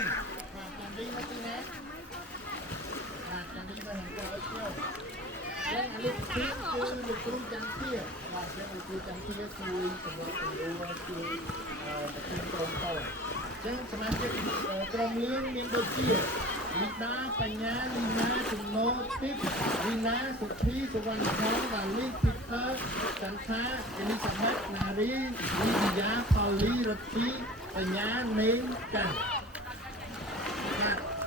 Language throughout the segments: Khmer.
ចាំវិញមកទីណាចាំវិញមកអង្គអត់ចូលហើយអានេះគឺលោកគ្រូចាំជាបាទលោកគ្រូចាំជាជួយសម្រាប់គ្រូជួយប្រធានក្រុមតោចឹងសមាជិកក្រុមយើងមានដូចជាលីដាបញ្ញាលីណាចំណូលទីលីណាសុភីសុវណ្ណខនដាលីពីតើចន្ទថាអេលីសាបេតណារីលីឌីយ៉ាផលីរតទីបញ្ញានេងកាំ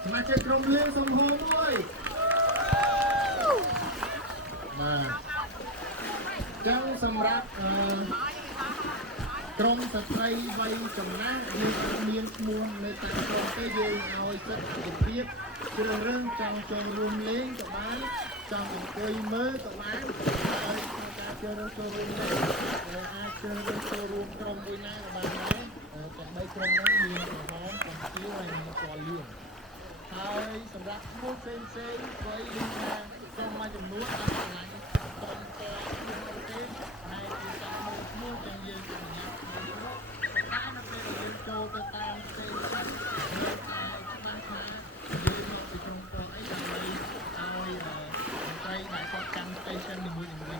សមាជិកក្រុមយើងសូមហៅមួយបាទចឹងសម្រាប់ក្រុមស្ត្រីវ័យចំណាស់យើងអត់មានឈ្មោះនៅតាមក្រុមទេយើងឲ្យសិទ្ធិជំរាបជ្រើសរើសចង់ចូលរួមលេងក៏បានចង់អង្គុយមើលក៏បានហើយក្នុងការជ្រើសរើសចូលរួមលេងអាចជ្រើសរើសចូលរួមក្រុមមួយណាក៏បានដែរទាំងបីក្រុមហ្នឹងមានក្រហមពណ៌ខៀវហើយនិងពណ៌លឿងហើយសម្រាប់ឈ្មោះផ្សេងៗវ័យយើងថាក្រុមមួយចំនួនអាចឆ្លាញ់ក្រុមពណ៌ឈ្មោះទេហើយគឺតាមឈ្មោះទាំងយើងអនុញ្ញាតតែនៅពេលយើងចូលទៅតាមផ្សេងៗយើងអាចច្បាស់ថាយើងមកពីក្រុមពណ៌អីដើម្បីឲ្យមន្ត្រីដែលគាត់កាន់ station នីមួយៗ